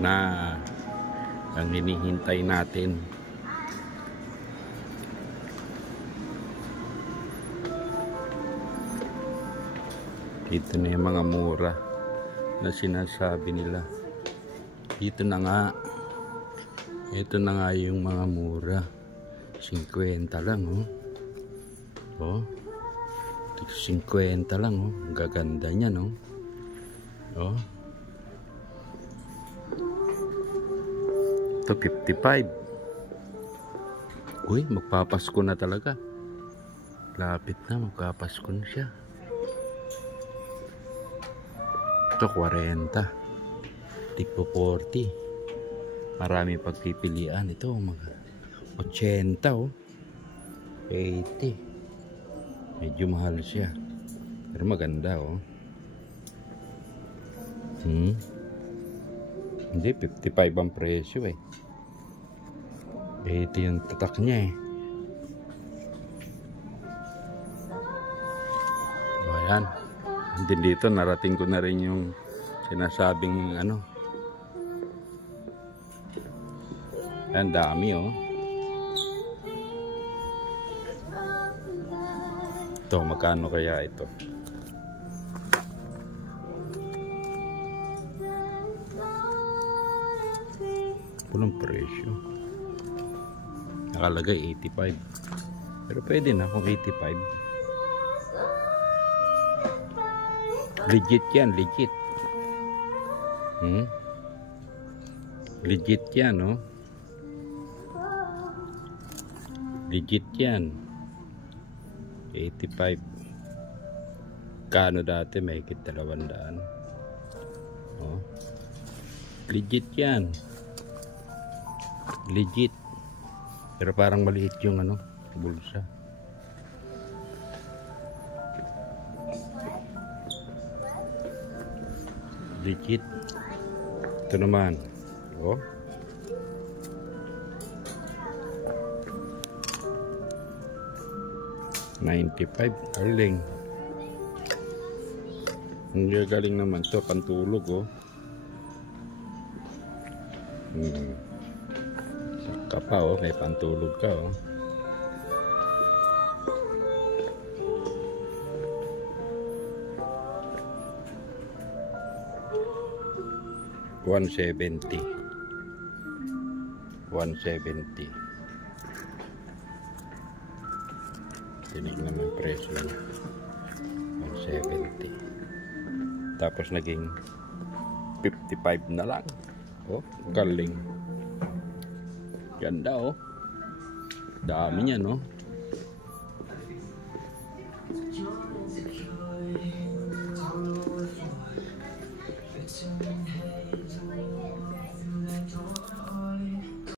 na ang hinihintay natin. Dito na yung mga mura na sinasabi nila. Dito na nga. Ito na nga yung mga mura. 50 lang, oh. Oh. 50 lang, oh. Ang gaganda niya, no? Oh. Ito 55. Uy, magpapasko na talaga. Lapit na, magpapasko na siya. Ito 40. Tipo 40. Marami pagpipilian. Ito mga 80, oh. 80. Medyo mahal siya. Pero maganda, oh. Hindi, 55 ang presyo, eh. 80 yung tatak niya, eh. O, ayan. Hindi dito, narating ko na rin yung sinasabing ano. Ayan, dami, oh. Ito, magkano kaya ito? Walang presyo. Nakalagay 85. Pero pwede na kung 85. Legit yan, legit. Legit yan, no? Legit yan. 85. Kano dati may higit 200. Oh. Legit yan. Legit. Pero parang maliit yung ano, bulsa. Legit. Ito naman. Oh. $95. Galing. Hindi galing naman to, pantulog, oh. Saka pa, oh, may pantulog ka, oh. $170. Tinig naman presyo niya. 170. Tapos naging 55 na lang. Oh, galing. Ganda, oh. Dami niya, no?